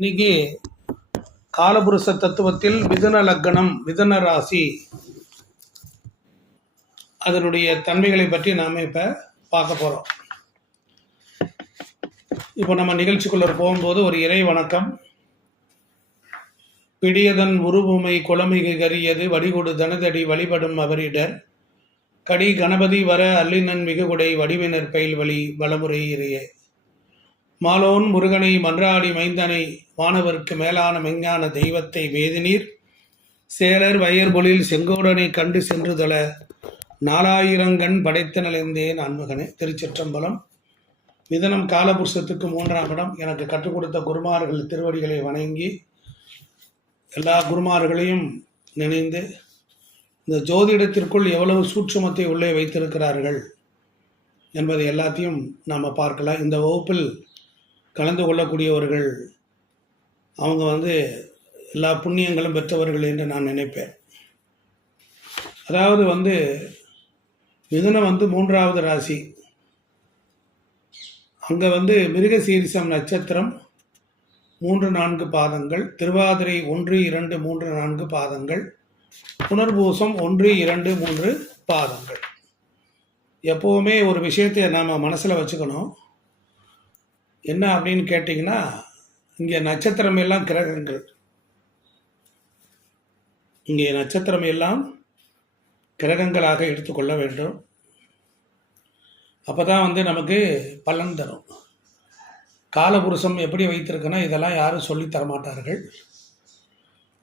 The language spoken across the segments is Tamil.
இன்னைக்கு காலபுருஷ தத்துவத்தில் மிதுன லக்னம், மிதுன ராசி, அதனுடைய தன்மைகளை பற்றி நாம் இப்போ பார்க்க போகிறோம். இப்போ நம்ம நிகழ்ச்சிக்குள்ள போகும்போது ஒரு இறை வணக்கம். பிடியதன் உருவுமை குளமிகு கரியது வடிகொடு தனதடி வழிபடும் அவரிடர் கடி கணபதி வர அல்லினன் மிகுகுடை வடிவினர் பயில் வழி வளமுறை இறையே மாலோன் முருகனை மன்றாடி மைந்தனை வானவருக்கு மேலான மெஞ்ஞான தெய்வத்தை வேதினீர் சேலர் வயர்பொழில் செங்கோடனை கண்டு சென்றுதல 4000 கண் படைத்த நிலைந்தேன் அன்மகனே. திருச்சிற்றம்பலம். மிதனம் காலபுருஷத்துக்கு 3ஆம் இடம். எனக்கு கற்றுக் கொடுத்த குருமார்கள் திருவடிகளை வணங்கி எல்லா குருமார்களையும் நினைந்து இந்த ஜோதிடத்திற்குள் எவ்வளவு சூட்சுமத்தை உள்ளே வைத்திருக்கிறார்கள் என்பதை எல்லாத்தையும் நாம் பார்க்கலாம். இந்த வகுப்பில் கலந்து கொள்ளக்கூடியவர்கள் அவங்க எல்லா புண்ணியங்களும் பெற்றவர்கள் என்று நான் நினைப்பேன். அதாவது மிதுனம் 3வது ராசி. அங்கே மிருகசீரிசம் நட்சத்திரம் 3-4 பாதங்கள், திருவாதிரை 1, 2, 3, 4 பாதங்கள், புனர்பூசம் 1, 2, 3 பாதங்கள். எப்போவுமே ஒரு விஷயத்தை நாம் மனசில் வச்சுக்கணும். என்ன அப்படின்னு கேட்டிங்கன்னா, இங்கே நட்சத்திரம் எல்லாம் கிரகங்கள். இங்கே நட்சத்திரம் எல்லாம் கிரகங்களாக எடுத்துக்கொள்ள வேண்டும். அப்போ தான் நமக்கு பலன் தரும். காலபுருஷம் எப்படி வைத்திருக்குன்னா இதெல்லாம் யாரும் சொல்லி தரமாட்டார்கள்.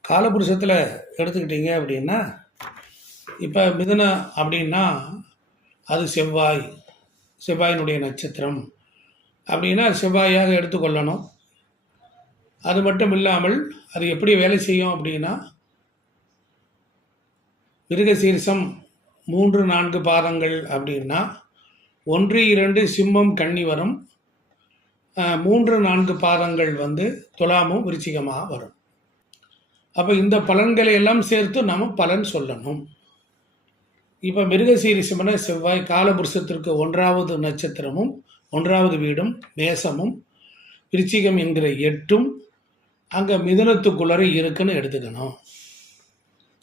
காலபுருஷத்தில் எடுத்துக்கிட்டீங்க அப்படின்னா, இப்போ மிதுன அப்படின்னா அது செவ்வாயினுடைய நட்சத்திரம் அப்படின்னா செவ்வாயாக எடுத்துக்கொள்ளணும். அது மட்டும் இல்லாமல் அது எப்படி வேலை செய்யும் அப்படின்னா, மிருகசீரிசம் 3-4 பாதங்கள் அப்படின்னா 1, 2 சிம்மம் கன்னி வரும், 3-4 பாதங்கள் துலாமும் விருச்சிகமாக வரும். அப்போ இந்த பலன்களை எல்லாம் சேர்த்து நாம் பலன் சொல்லணும். இப்போ மிருகசீரிசம்னா செவ்வாய் காலபுருஷத்திற்கு 1வது நட்சத்திரமும் 1வது வீடும் மேசமும் விருச்சிகம் என்கிற 8ம் அங்கே மிதுனத்துக்குள்ளரை இருக்குன்னு எடுத்துக்கணும்.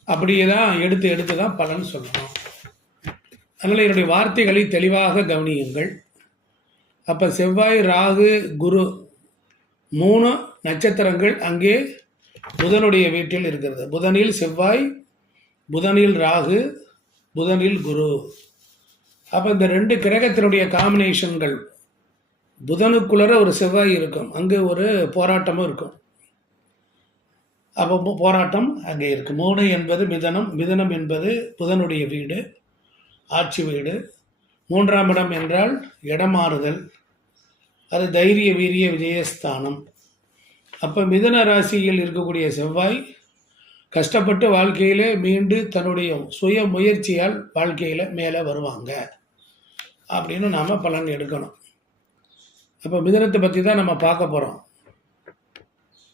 அப்படியே தான் எடுத்து தான் பலன் சொல்லணும். அதனால் என்னுடைய வார்த்தைகளை தெளிவாக கவனியுங்கள். அப்போ செவ்வாய், ராகு, குரு 3 நட்சத்திரங்கள் அங்கே புதனுடைய வீட்டில் இருக்கிறது. புதனில் செவ்வாய், புதனில் ராகு, புதனில் குரு. அப்போ இந்த 2 கிரகத்தினுடைய காம்பினேஷன்கள், புதனுக்குள்ளர ஒரு செவ்வாய் இருக்கும், அங்கே ஒரு போராட்டமும் இருக்கும். அப்போ போராட்டம் அங்கே இருக்குது. 3 என்பது மிதனம், மிதனம் என்பது புதனுடைய வீடு, ஆட்சி வீடு. 3ஆம் இடம் என்றால் இடமாறுதல், அது தைரிய வீரிய விஜயஸ்தானம். அப்போ மிதுன ராசியில் இருக்கக்கூடிய செவ்வாய் கஷ்டப்பட்டு வாழ்க்கையில் மீண்டு தன்னுடைய சுய முயற்சியால் வாழ்க்கையில் மேலே வருவாங்க அப்படின்னு நாம் பலன் எடுக்கணும். அப்போ மிதுனத்தை பற்றி தான் நம்ம பார்க்க போகிறோம்.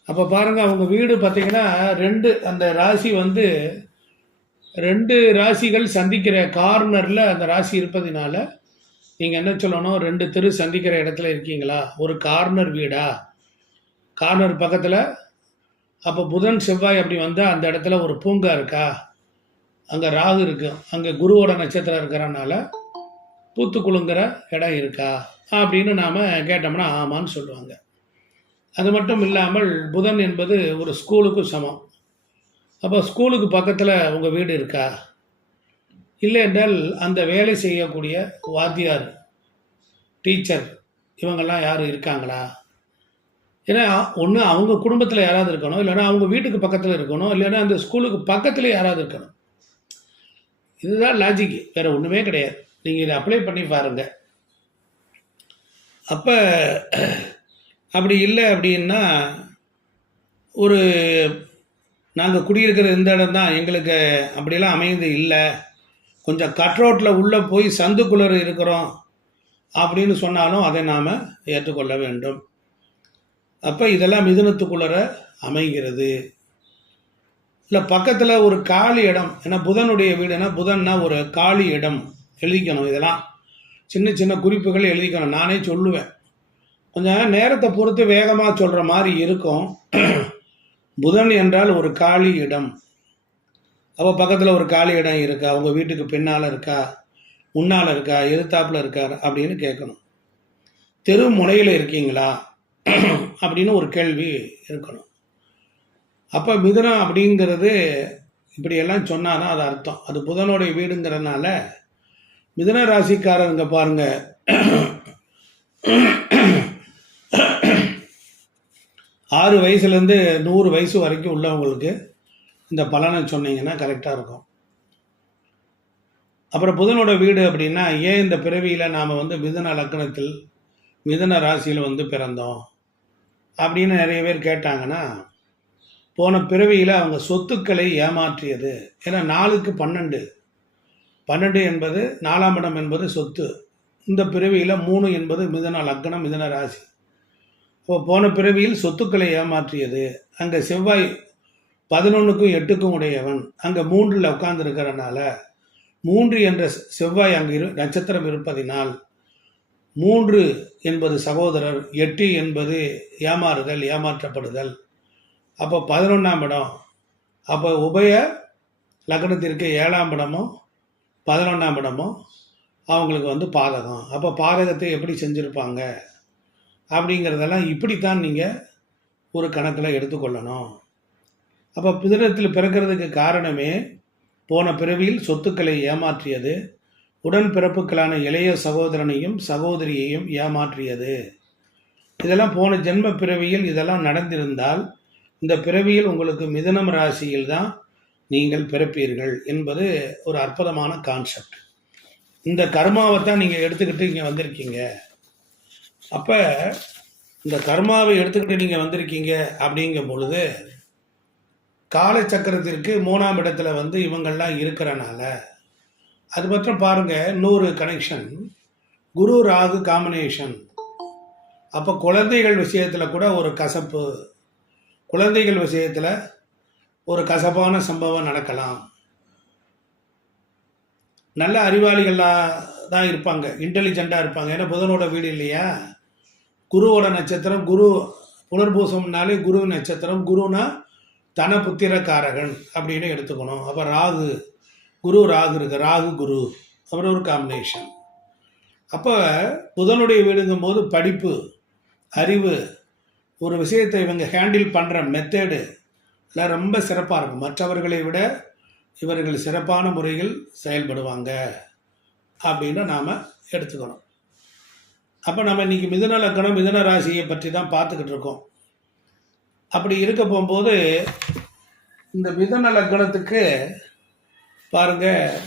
அப்போ பாருங்கள், அவங்க வீடு பார்த்திங்கன்னா 2 அந்த ராசி 2 ராசிகள் சந்திக்கிற கார்னரில் அந்த ராசி இருப்பதினால நீங்கள் என்ன சொல்லணும், 2 தெரு சந்திக்கிற இடத்துல இருக்கீங்களா, ஒரு கார்னர் வீடா, கார்னர் பக்கத்தில். அப்போ புதன் செவ்வாய் அப்படி வந்தால் அந்த இடத்துல ஒரு பூங்கா இருக்கா, அங்கே ராகு இருக்கு, அங்கே குருவோட நட்சத்திரம் இருக்கிறனால பூத்து குலுங்குற இடம் இருக்கா அப்படின்னு நாம் கேட்டோம்னா ஆமான்னு சொல்லுவாங்க. அது மட்டும் இல்லாமல் புதன் என்பது ஒரு ஸ்கூலுக்கு சமம். அப்போ ஸ்கூலுக்கு பக்கத்தில் உங்கள் வீடு இருக்கா, இல்லை என்றால் அந்த வேலை செய்யக்கூடிய வாத்தியார், டீச்சர் இவங்கெல்லாம் யாரும் இருக்காங்களா. ஏன்னா ஒன்று அவங்க குடும்பத்தில் யாராவது இருக்கணும், இல்லைன்னா அவங்க வீட்டுக்கு பக்கத்தில் இருக்கணும், இல்லைன்னா அந்த ஸ்கூலுக்கு பக்கத்தில் யாராவது இருக்கணும். இதுதான் லாஜிக்கு, வேறு ஒன்றுமே கிடையாது. நீங்கள் இதை அப்ளை பண்ணி பாருங்கள். அப்போ அப்படி இல்லை அப்படின்னா, ஒரு நாங்கள் குடியிருக்கிற இந்த இடம் தான் எங்களுக்கு அப்படியெல்லாம் அமைந்து இல்லை, கொஞ்சம் கட் ரோட்டில் உள்ளே போய் சந்துக்குள்ளர் இருக்கிறோம் அப்படின்னு சொன்னாலும் அதை நாம் ஏற்றுக்கொள்ள வேண்டும். அப்போ இதெல்லாம் மிதுனத்துக்குள்ளர அமைகிறது. இல்லை பக்கத்தில் ஒரு காலி இடம், ஏன்னா புதனுடைய வீடுனா புதன்னா ஒரு காலி இடம் எழுதிக்கணும். இதெல்லாம் சின்ன சின்ன குறிப்புகள் எழுதிக்கணும். நானே சொல்லுவேன், கொஞ்சம் நேரத்தை பொறுத்து வேகமாக சொல்கிற மாதிரி இருக்கும். புதன் என்றால் ஒரு காலி இடம். அப்போ பக்கத்தில் ஒரு காலி இடம் இருக்கா, உங்கள் வீட்டுக்கு பின்னால் இருக்கா, முன்னால் இருக்கா, எதிர்த்தாப்புல இருக்கா அப்படின்னு கேட்கணும். தெரு முனையில் இருக்கீங்களா அப்படின்னு ஒரு கேள்வி இருக்கணும். அப்போ மிதுனம் அப்படிங்கிறது இப்படியெல்லாம் சொன்னாதான் அது அர்த்தம். அது புதனுடைய வீடுங்கிறதுனால மிதுன ராசிக்காரங்க பாருங்க, 6 வயசுலேருந்து 100 வயசு வரைக்கும் உள்ளவங்களுக்கு இந்த பலனை சொன்னீங்கன்னா கரெக்டாக இருக்கும். அப்புறம் புதனோட வீடு அப்படின்னா ஏன் இந்த பிறவியில் நாம் வந்து மிதுன லக்னத்தில் மிதுன ராசியில் பிறந்தோம் அப்படின்னு நிறைய பேர் கேட்டாங்கன்னா, போன பிறவியில் அவங்க சொத்துக்களை ஏமாற்றியது. ஏன்னா 4க்கு 12, 12 என்பது 4ஆம் இடம் என்பது சொத்து. இந்த பிறவியில் 3 என்பது மிதுன லக்னம், மிதுன ராசி. இப்போ போன பிறவியில் சொத்துக்களை ஏமாற்றியது. அங்கே செவ்வாய் 11க்கும் 8க்கும் உடையவன், அங்கே 3ல் உட்கார்ந்து இருக்கிறனால 3 என்ற செவ்வாய் அங்கு நட்சத்திரம் இருப்பதினால் 3 என்பது சகோதரர், 8 என்பது ஏமாறுதல், ஏமாற்றப்படுதல். அப்போ 11ஆம் இடம், அப்போ உபய லக்னத்திற்கு 7ஆம் இடமும் 11ஆம் இடமும் அவங்களுக்கு பாதகம். அப்போ பாதகத்தை எப்படி செஞ்சுருப்பாங்க அப்படிங்கிறதெல்லாம் இப்படித்தான் நீங்கள் ஒரு கணக்கில் எடுத்துக்கொள்ளணும். அப்போ மிதுனத்தில் பிறக்கிறதுக்கு காரணமே போன பிறவியில் சொத்துக்களை ஏமாற்றியது, உடன் பிறப்புகளான இளைய சகோதரனையும் சகோதரியையும் ஏமாற்றியது. இதெல்லாம் போன ஜென்ம பிறவியில் இதெல்லாம் நடந்திருந்தால் இந்த பிறவியில் உங்களுக்கு மிதுனம் ராசியில் தான் நீங்கள் பிறப்பீர்கள் என்பது ஒரு அற்புதமான கான்செப்ட். இந்த கர்மாவை தான் நீங்கள் எடுத்துக்கிட்டு இங்கே வந்திருக்கீங்க. அப்போ இந்த கர்மாவை எடுத்துக்கிட்டு நீங்கள் வந்திருக்கீங்க அப்படிங்கும் பொழுது காலச்சக்கரத்திற்கு 3ஆம் இடத்துல இவங்கள்லாம் இருக்கிறனால அது பற்றி பாருங்கள். இன்னொரு கனெக்ஷன், குரு ராகு காம்பினேஷன். அப்போ குழந்தைகள் விஷயத்தில் கூட ஒரு கசப்பு, குழந்தைகள் விஷயத்தில் ஒரு கசப்பான சம்பவம் நடக்கலாம். நல்ல அறிவாளிகளாக தான் இருப்பாங்க, இன்டெலிஜெண்ட்டாக இருப்பாங்க. ஏன்னா புதனோட வீடு இல்லையா, குருவோட நட்சத்திரம். குரு புனர்பூசம்னாலே குரு நட்சத்திரம். குருனா தன புத்திரக்காரகன் அப்படின்னு எடுத்துக்கணும். அப்போ ராகு, குரு ராகு இருக்குது, ராகு குரு, அப்புறம் ஒரு காம்பினேஷன். அப்போ புதனுடைய வீடுங்கும் போது படிப்பு, அறிவு, ஒரு விஷயத்தை இவங்க ஹேண்டில் பண்ணுற மெத்தேடு எல்லாம் ரொம்ப சிறப்பாக இருக்கும். மற்றவர்களை விட இவர்கள் சிறப்பான முறையில் செயல்படுவாங்க அப்படின்னு நாம் எடுத்துக்கணும். அப்போ நம்ம இன்றைக்கி மிதுன லக்னம், மிதுன ராசியை பற்றி தான் பார்த்துக்கிட்டு இருக்கோம். அப்படி இருக்க போகும்போது இந்த மிதுன லக்னத்துக்கு பாருங்கள்,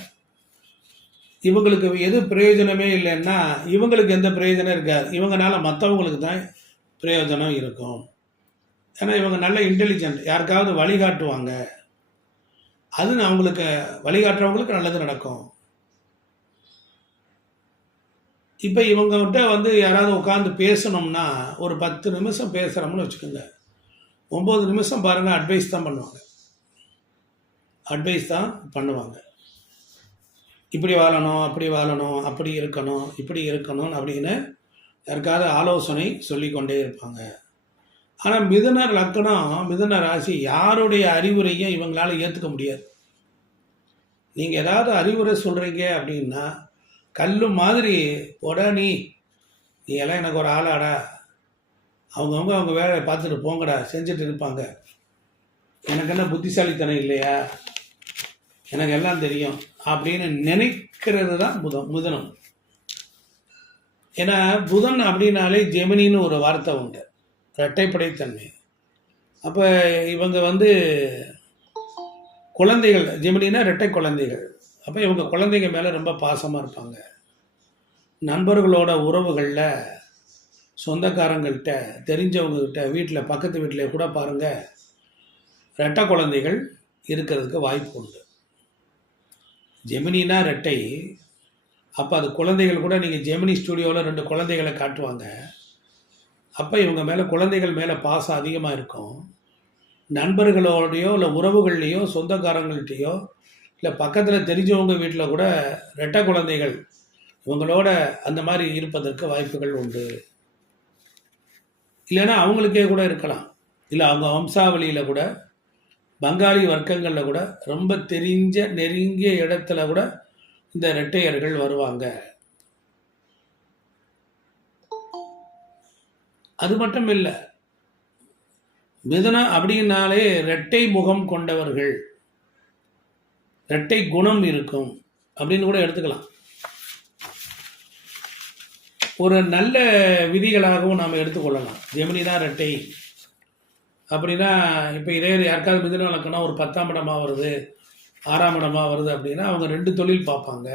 இவங்களுக்கு எது பிரயோஜனமே இல்லைன்னா இவங்களுக்கு எந்த பிரயோஜனம் இருக்காது. இவங்கனால மற்றவங்களுக்கு தான் பிரயோஜனம் இருக்கும். ஏன்னா இவங்க நல்ல இன்டெலிஜென்ட், யாருக்காவது வழிகாட்டுவாங்க, அது அவங்களுக்கு வழிகாட்டுறவங்களுக்கு நல்லது நடக்கும். இப்போ இவங்ககிட்ட யாராவது உட்காந்து பேசணும்னா ஒரு 10 நிமிஷம் பேசுகிறோம்னு வச்சுக்கோங்க, 9 நிமிஷம் பாருங்கள் அட்வைஸ் தான் பண்ணுவாங்க, அட்வைஸ் தான் பண்ணுவாங்க. இப்படி வாழணும், அப்படி வாழணும், அப்படி இருக்கணும், இப்படி இருக்கணும் அப்படின்னு யாருக்காவது ஆலோசனை சொல்லிக்கொண்டே இருப்பாங்க. ஆனால் மிதுன லக்னம், மிதுன ராசி யாருடைய அறிவுரையும் இவங்களால ஏற்றுக்க முடியாது. நீங்கள் ஏதாவது அறிவுரை சொல்கிறீங்க அப்படின்னா கல் மாதிரி போடா, நீ எல்லாம் எனக்கு ஒரு ஆளாடா, அவங்கவுங்க அவங்க வேலையை பார்த்துட்டு போங்கடா செஞ்சுட்டு இருப்பாங்க, எனக்கு என்ன புத்திசாலித்தனம் இல்லையா, எனக்கு எல்லாம் தெரியும் அப்படின்னு நினைக்கிறது தான் மிதுனம். ஏன்னா புதன் அப்படின்னாலே ஜெமினின்னு ஒரு வார்த்தை உண்டு, இரட்டைப்படைத்தன்மை. அப்போ இவங்க குழந்தைகள், ஜெமினினா இரட்டை குழந்தைகள். அப்போ இவங்க குழந்தைங்க மேலே ரொம்ப பாசமாக இருப்பாங்க. நண்பர்களோட உறவுகளில், சொந்தக்காரங்கள்கிட்ட, தெரிஞ்சவங்கக்கிட்ட, வீட்டில் பக்கத்து வீட்டில் கூட பாருங்கள் ரெட்டை குழந்தைகள் இருக்கிறதுக்கு வாய்ப்பு உண்டு. ஜெமினினா ரெட்டை. அப்போ அது குழந்தைகள் கூட நீங்கள் ஜெமினி ஸ்டுடியோவில் 2 குழந்தைகளை காட்டுவாங்க. அப்போ இவங்க மேலே, குழந்தைகள் மேலே பாசம் அதிகமாக இருக்கும். நண்பர்களோடையோ இல்லை உறவுகள்லையோ சொந்தக்காரங்கள்கிட்டையோ இல்லை பக்கத்தில் தெரிஞ்சவங்க வீட்டில் கூட ரெட்டை குழந்தைகள் இவங்களோட அந்த மாதிரி இருப்பதற்கு வாய்ப்புகள் உண்டு. இல்லைன்னா அவங்களுக்கே கூட இருக்கலாம். இல்லை அவங்க வம்சாவளியில் கூட பங்காளி வர்க்கங்களில் கூட ரொம்ப தெரிஞ்ச நெருங்கிய இடத்துல கூட இந்த இரட்டையர்கள் வருவாங்க. அது மட்டும் இல்லை, மிதுனம் அப்படின்னாலே இரட்டை முகம் கொண்டவர்கள், இரட்டை குணம் இருக்கும் அப்படின்னு கூட எடுத்துக்கலாம். ஒரு நல்ல விதிகளாகவும் நாம் எடுத்துக்கொள்ளலாம். ஜெமினி தான் இரட்டை அப்படின்னா, இப்போ இதே யாருக்காவது மிதுன லக்கணம் ஒரு 10ஆம் இடமாக வருது, 6ஆம் இடமாக வருது அப்படின்னா அவங்க 2 தொழில் பார்ப்பாங்க,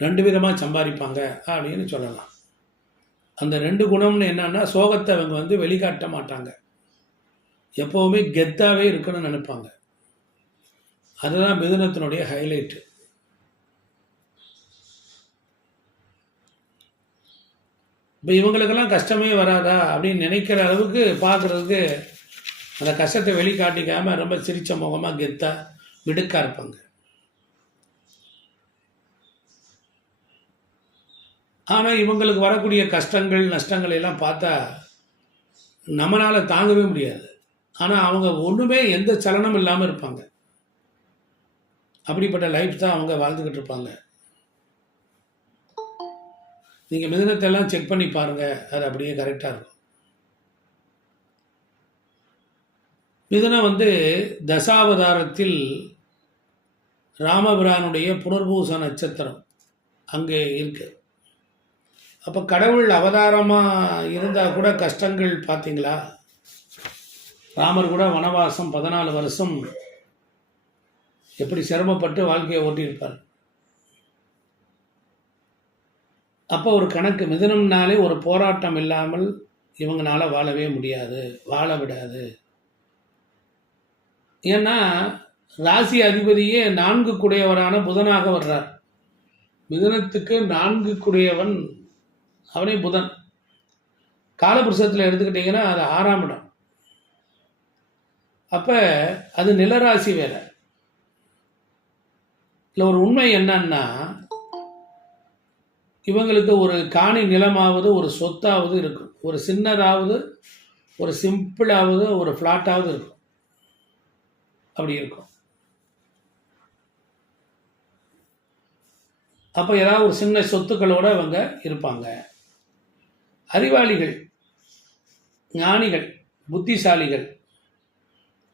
2 விதமாக சம்பாதிப்பாங்க அப்படின்னு சொல்லலாம். அந்த 2 குணம்னு என்னன்னா, சோகத்தை அவங்க வெளிக்காட்ட மாட்டாங்க, எப்போவுமே கெத்தாகவே இருக்கணும்னு நினைப்பாங்க. அதுதான் மிதுனத்தினுடைய ஹைலைட்டு. இப்போ இவங்களுக்கெல்லாம் கஷ்டமே வராதா அப்படின்னு நினைக்கிற அளவுக்கு பார்க்குறதுக்கு அந்த கஷ்டத்தை வெளிக்காட்டிக்காமல் ரொம்ப சிரிச்ச முகமாக கெத்தாக மிடுக்காக இருப்பாங்க. ஆனால் இவங்களுக்கு வரக்கூடிய கஷ்டங்கள் நஷ்டங்கள் எல்லாம் பார்த்தா நம்மளால் தாங்கவே முடியாது. ஆனால் அவங்க ஒன்றுமே எந்த சலனம் இல்லாமல் இருப்பாங்க. அப்படிப்பட்ட லைஃப் தான் அவங்க வாழ்ந்துக்கிட்டு இருப்பாங்க. நீங்கள் மிதுனத்தை எல்லாம் செக் பண்ணி பாருங்கள், அது அப்படியே கரெக்டாக இருக்கும். மிதுனம் தசாவதாரத்தில் ராமபிரானுடைய புனர்பூச நட்சத்திரம் அங்கே இருக்கு. அப்போ கடவுள் அவதாரமாக இருந்தால் கூட கஷ்டங்கள் பார்த்தீங்களா? ராமர் கூட வனவாசம் 14 வருஷம் எப்படி சிரமப்பட்டு வாழ்க்கையை ஓட்டியிருப்பார். அப்போ ஒரு கணக்கு, மிதுனம்னாலே ஒரு போராட்டம் இல்லாமல் இவங்களால வாழவே முடியாது, வாழ விடாது. ஏன்னா ராசி அதிபதியே 4 குடையவரான புதனாக வர்றார். மிதுனத்துக்கு 4 குடையவன் அவனே புதன். காலபுருஷத்தில் எடுத்துக்கிட்டிங்கன்னா அது 6ஆம் இடம். அப்போ அது நிலராசி வேற. இல்லை, ஒரு உண்மை என்னன்னா, இவங்களுக்கு ஒரு காணி நிலமாவது ஒரு சொத்தாவது இருக்கும், ஒரு சின்னதாவது ஒரு சிம்பிளாவது ஒரு ஃப்ளாட்டாவது இருக்கும், அப்படி இருக்கும். அப்போ ஏதாவது ஒரு சின்ன சொத்துக்களோடு அவங்க இருப்பாங்க. அறிவாளிகள், ஞானிகள், புத்திசாலிகள்.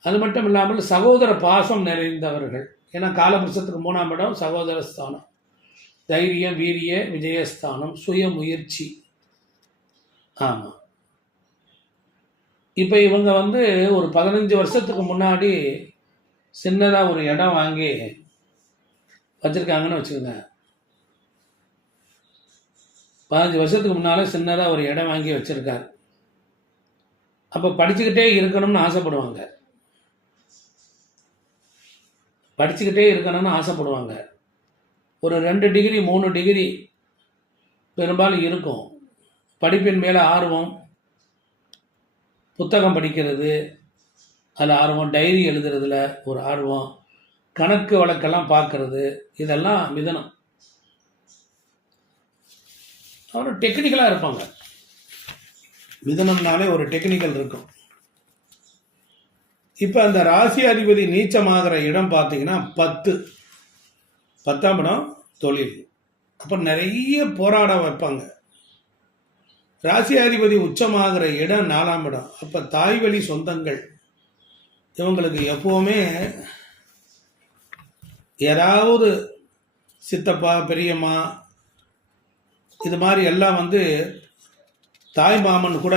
அது மட்டும் இல்லாமல் சகோதர பாசம் நிறைந்தவர்கள். ஏன்னா காலபுருஷத்துக்கு 3ஆம் இடம் சகோதர ஸ்தானம், தைரியம், வீரிய, விஜயஸ்தானம், சுய முயற்சி. ஆமாம். இப்போ இவங்க ஒரு 15 வருஷத்துக்கு முன்னாடி சின்னதாக ஒரு இடம் வாங்கி வச்சுருக்காங்கன்னு வச்சுக்கோங்க. 15 வருஷத்துக்கு முன்னால் சின்னதாக ஒரு இடம் வாங்கி வச்சுருக்கார். அப்போ படிச்சுக்கிட்டே இருக்கணும்னு ஆசைப்படுவாங்க, படிச்சுக்கிட்டே இருக்கணும்னு ஆசைப்படுவாங்க. ஒரு 2 டிகிரி 3 டிகிரி பெரும்பாலும் இருக்கும். படிப்பின் மேலே ஆர்வம், புத்தகம் படிக்கிறது அதில் ஆர்வம், டைரி எழுதுறதுல ஒரு ஆர்வம், கணக்கு வழக்கெல்லாம் பார்க்கறது, இதெல்லாம் மிதுனம். அவரும் டெக்னிக்கலாக இருப்பாங்க. மிதுனம்னாலே ஒரு டெக்னிக்கல் இருக்கும். இப்போ அந்த ராசி அதிபதி நீச்சமாகிற இடம் பார்த்தீங்கன்னா 10ஆம் இடம் தொழில். அப்போ நிறைய போராட வைப்பாங்க. ராசியாதிபதி உச்சமாகிற இடம் 4ஆம் இடம். அப்போ தாய்வழி சொந்தங்கள் இவங்களுக்கு எப்போவுமே யாராவது சித்தப்பா, பெரியம்மா, இது மாதிரி எல்லாம் தாய் மாமன் கூட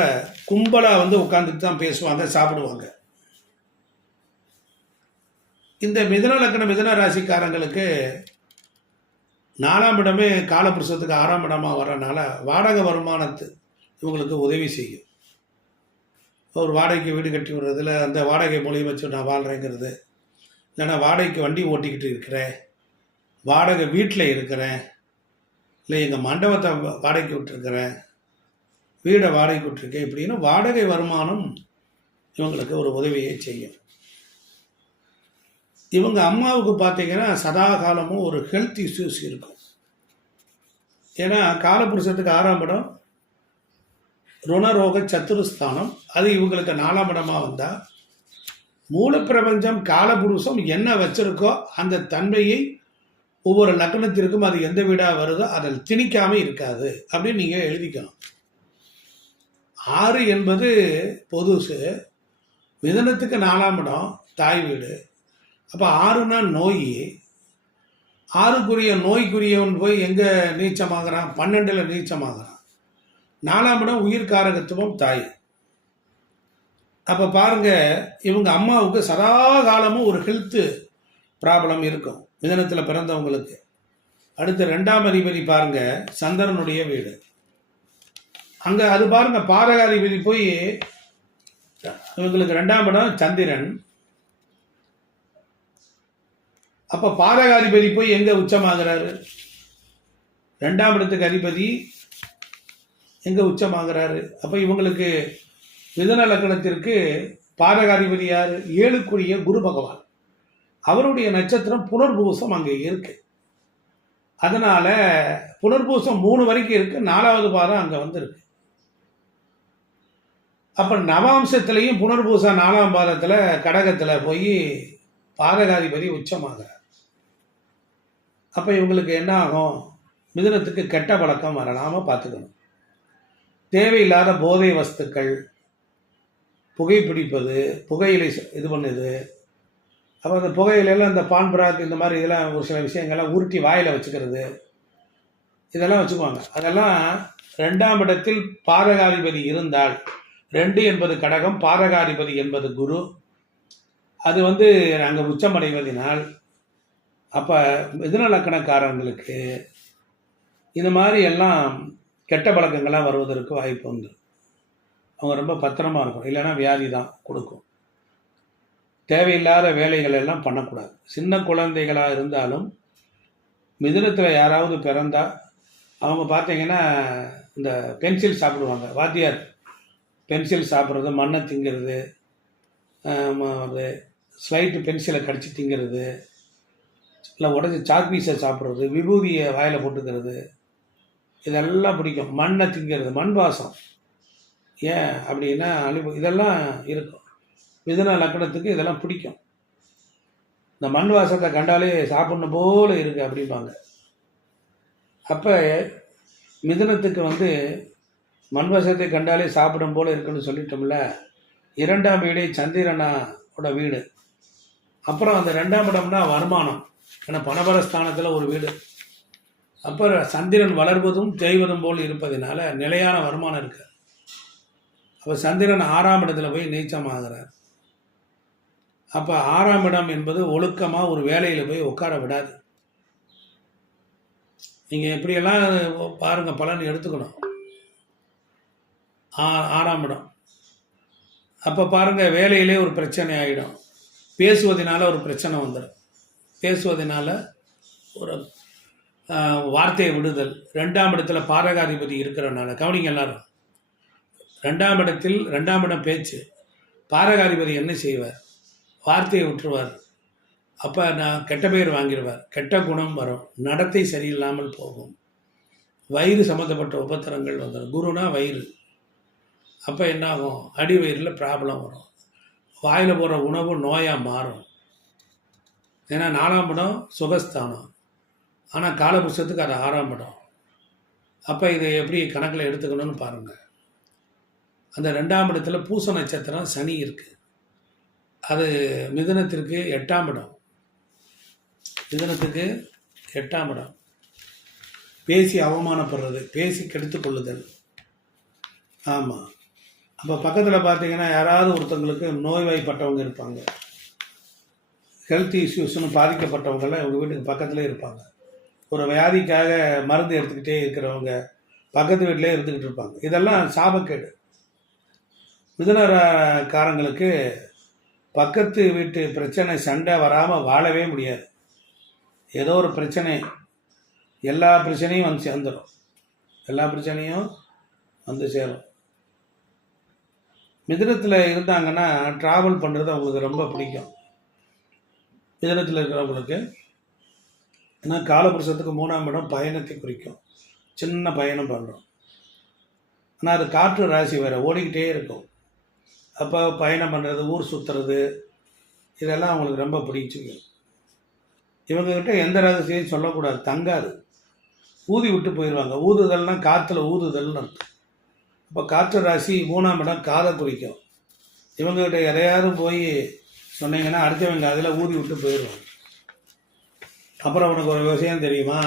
கும்பலாக உட்காந்துட்டு தான் பேசுவாங்க, சாப்பிடுவாங்க. இந்த மிதுன லக்ன மிதுன ராசிக்காரங்களுக்கு 4ஆம் இடமே காலபுருஷத்துக்கு 6ஆம் இடமாக வரனால வாடகை வருமானத்து இவங்களுக்கு உதவி செய்யும். ஒரு வாடகைக்கு வீடு கட்டி விடுறதுல அந்த வாடகை மூலியம் வச்சு நான் வாழ்கிறேங்கிறது, இல்லைன்னா வாடகைக்கு வண்டி ஓட்டிக்கிட்டு இருக்கிறேன், வாடகை வீட்டில் இருக்கிறேன், இல்லை எங்கள் மண்டபத்தை வாடகைக்கு விட்டுருக்கிறேன், வீடை வாடகைக்கு விட்டுருக்கேன், இப்படின்னு வாடகை வருமானம் இவங்களுக்கு ஒரு உதவியை செய்யும். இவங்க அம்மாவுக்கு பார்த்தீங்கன்னா சதா காலமும் ஒரு ஹெல்த் இஷ்யூஸ் இருக்கும். ஏன்னா காலபுருஷத்துக்கு 6ஆம் இடம் ருணரோக சத்துருஸ்தானம். அது இவங்களுக்கு 4ஆம் இடமாக வந்தால் மூல பிரபஞ்சம் காலபுருஷம் என்ன வச்சிருக்கோ அந்த தன்மையை ஒவ்வொரு லக்னத்திற்கும் அது எந்த வீடாக வருதோ அதில் திணிக்காமல் இருக்காது அப்படின்னு நீங்கள் எழுதிக்கணும். 6 என்பது பொதுசு, மிதனத்துக்கு 4ஆம் இடம் தாய் வீடு. அப்போ 6னா நோய். 6க்குரிய நோய்க்குரியவன் போய் எங்கே நீச்சமாகறான்? 12ல் நீச்சமாகறான். 4ஆம் இடம் உயிர்காரகத்துவம் தாய். அப்போ பாருங்கள், இவங்க அம்மாவுக்கு சதா காலமும் ஒரு ஹெல்த்து ப்ராப்ளம் இருக்கும் மிதனத்தில் பிறந்தவங்களுக்கு. அடுத்து 2ஆம் அதிபதி பாருங்கள் சந்திரனுடைய வீடு. அங்கே அது பாருங்கள் பாரகாதிபதி போய் இவங்களுக்கு 2ஆம் இடம் சந்திரன். அப்போ பாரகாதிபதி போய் எங்கே உச்சமாகிறாரு? 2ஆம் இடத்துக்கு அதிபதி எங்கே உச்சமாகிறாரு? அப்போ இவங்களுக்கு மிதன லக்னத்திற்கு பாரகாதிபதி யார்? 7க்குரிய குரு பகவான். அவருடைய நட்சத்திரம் புனர்பூசம் அங்கே இருக்கு. அதனால புனர்பூசம் 3 வரைக்கும் இருக்கு, 4வது பாதம் அங்கே வந்துருக்கு. அப்போ நவாம்சத்திலையும் புனர்பூசம் 4ஆம் பாதத்தில் கடகத்தில் போய் பாரகாதிபதி உச்சமாகிறார். அப்போ இவங்களுக்கு என்ன ஆகும்? மிதுனத்துக்கு கெட்ட பழக்கம் வரலாமல் பார்த்துக்கணும். தேவையில்லாத போதை வஸ்துக்கள், புகைப்பிடிப்பது, புகையிலை இது பண்ணுது. அப்போ அந்த புகையிலெல்லாம் இந்த பான் பிராக் இந்த மாதிரி இதெல்லாம் ஒரு சில விஷயங்கள்லாம் உருட்டி வாயில் வச்சுக்கிறது, இதெல்லாம் வச்சுக்குவாங்க. அதெல்லாம் 2ஆம் இடத்தில் பாரகாதிபதி இருந்தால், 2 என்பது கடகம், பாரகாதிபதி என்பது குரு, அது அங்கே உச்சமடைவதனால் அப்போ மிதுன லக்கணக்காரங்களுக்கு இந்த மாதிரி எல்லாம் கெட்ட பழக்கங்கள்லாம் வருவதற்கு வாய்ப்பு உண்டு. அவங்க ரொம்ப பத்திரமா இருக்கும், இல்லைன்னா வியாதி தான் கொடுக்கும். தேவையில்லாத வேலைகள் எல்லாம் பண்ணக்கூடாது. சின்ன குழந்தைகளாக இருந்தாலும் மிதுனத்தில் யாராவது பிறந்தால் அவங்க பார்த்தீங்கன்னா இந்த பென்சில் சாப்பிடுவாங்க. வாத்தியார் பென்சில் சாப்பிட்றது, மண்ணை திங்கிறது, ஸ்லைட்டு பென்சிலை கடிச்சு திங்கிறது, இல்லை உடஞ்சி சாக் பீஸை சாப்பிட்றது, விபூதியை வாயில் போட்டுக்கிறது, இதெல்லாம் பிடிக்கும். மண்ணை திங்கிறது, மண் வாசம், ஏன் அப்படின்னா இதெல்லாம் இருக்கும். மிதுன லக்னத்துக்கு இதெல்லாம் பிடிக்கும். இந்த மண் வாசத்தை கண்டாலே சாப்பிடணும் போல இருக்குது அப்படிம்பாங்க. அப்போ மிதுனத்துக்கு மண் வாசத்தை கண்டாலே சாப்பிடும் போல இருக்குன்னு சொல்லிட்டோம்ல. 2ஆம் வீடு சந்திரனோட வீடு. அப்புறம் அந்த 2ஆம் இடம்னா வருமானம், ஏன்னா பணபரஸ்தானத்தில் ஒரு வீடு. அப்போ சந்திரன் வளர்வதும் தேய்வதும் போல் இருப்பதனால நிலையான வருமானம் இருக்கு. அப்போ சந்திரன் 6ஆம் இடத்துல போய் நீச்சமாகிறார். அப்போ 6ஆம் இடம் என்பது ஒழுக்கமாக ஒரு வேலையில் போய் உட்கார விடாது. நீங்கள் எப்படியெல்லாம் பாருங்கள், பலன் எடுத்துக்கணும். 6ஆம் இடம் அப்போ பாருங்கள், வேலையிலே ஒரு பிரச்சனை ஆகிடும். பேசுவதனால ஒரு பிரச்சனை வந்துடும். பேசுவதனால ஒரு வார்த்தையை விடுதல். 2ஆம் இடத்துல பாரகாதிபதி இருக்கிறனால கவனிங்க எல்லாரும். 2ஆம் இடத்தில் 2ஆம் இடம் பேச்சு. பாரகாதிபதி என்ன செய்வார்? வார்த்தையை விட்டுருவார். அப்போ நான் கெட்ட பெயர் வாங்கிடுவார், கெட்ட குணம் வரும், நடத்தை சரியில்லாமல் போகும், வயிறு சம்மந்தப்பட்ட உபத்திரங்கள் வந்துடும். குருனா வயிறு. அப்போ என்ன ஆகும்? அடி வயிறில் ப்ராப்ளம் வரும். வாயில் போகிற உணவு நோயாக மாறும். ஏன்னா 4ஆம் இடம் சுகஸ்தானம், ஆனால் காலபுருஷத்துக்கு அது 6ஆம் இடம். அப்போ இதை எப்படி கணக்கில் எடுத்துக்கணும்னு பாருங்கள். அந்த 2ஆம் இடத்துல பூச நட்சத்திரம் சனி இருக்குது. அது மிதுனத்திற்கு 8ஆம் இடம். மிதுனத்துக்கு 8ஆம் இடம். பேசி அவமானப்படுறது, பேசி கெடுத்து கொள்ளுதல். ஆமாம். அப்போ பக்கத்தில் பார்த்தீங்கன்னா யாராவது ஒருத்தவங்களுக்கு நோய்வாய்ப்பட்டவங்க இருப்பாங்க, ஹெல்த் இஷ்யூஸ்னு பாதிக்கப்பட்டவங்கெல்லாம் இவங்க வீட்டுக்கு பக்கத்துலேயே இருப்பாங்க. ஒரு வியாதிக்காக மருந்து எடுத்துக்கிட்டே இருக்கிறவங்க பக்கத்து வீட்டிலே இருந்துக்கிட்டு இருப்பாங்க. இதெல்லாம் சாபக்கேடு. மிதுனக்காரங்களுக்கு பக்கத்து வீட்டு பிரச்சனை சண்டை வராமல் வாழவே முடியாது. ஏதோ ஒரு பிரச்சனை, எல்லா பிரச்சனையும் வந்து சேர்ந்துடும். எல்லா பிரச்சனையும் வந்து சேரும். மிதுனத்தில் இருந்தாங்கன்னா ட்ராவல் பண்ணுறது அவங்களுக்கு ரொம்ப பிடிக்கும். மிதுனத்தில் இருக்கிறவங்களுக்கு ஏன்னா காலபுருஷத்துக்கு 3ஆம் இடம் பயணத்தை குறிக்கும். சின்ன பயணம் பண்ணுறோம். ஆனால் அது காற்று ராசி வேறு, ஓடிக்கிட்டே இருக்கும். அப்போ பயணம் பண்ணுறது, ஊர் சுற்றுறது, இதெல்லாம் அவங்களுக்கு ரொம்ப பிடிச்சிக்கும். இவங்ககிட்ட எந்த ரகசியம் சொல்லக்கூடாது, தங்காது. ஊதி விட்டு போயிடுவாங்க. ஊதுதல்னா காற்றுல ஊதுதல்னு அர்த்தம். இப்போ காற்று ராசி 3ஆம் இடம் காதை குறிக்கும். இவங்ககிட்ட எதையாவது போய் சொன்னீங்கன்னா அடுத்தவங்க அதில் ஊதி விட்டு போயிடுவாங்க. அப்புறம் உனக்கு ஒரு விஷயம் தெரியுமா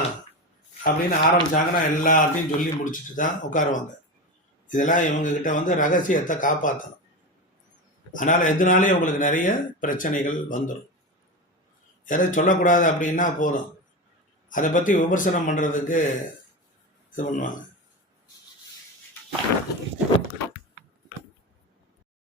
அப்படின்னு ஆரம்பித்தாங்கன்னா எல்லாத்தையும் சொல்லி முடிச்சுட்டு தான் உட்காருவாங்க. இதெல்லாம் இவங்ககிட்ட வந்து ரகசியத்தை காப்பாற்றணும். அதனால் எதுனாலே உங்களுக்கு நிறைய பிரச்சனைகள் வந்துடும். எதை சொல்லக்கூடாது அப்படின்னா போதும், அதை பற்றி விமர்சனம் பண்ணுறதுக்கு இது பண்ணுவாங்க.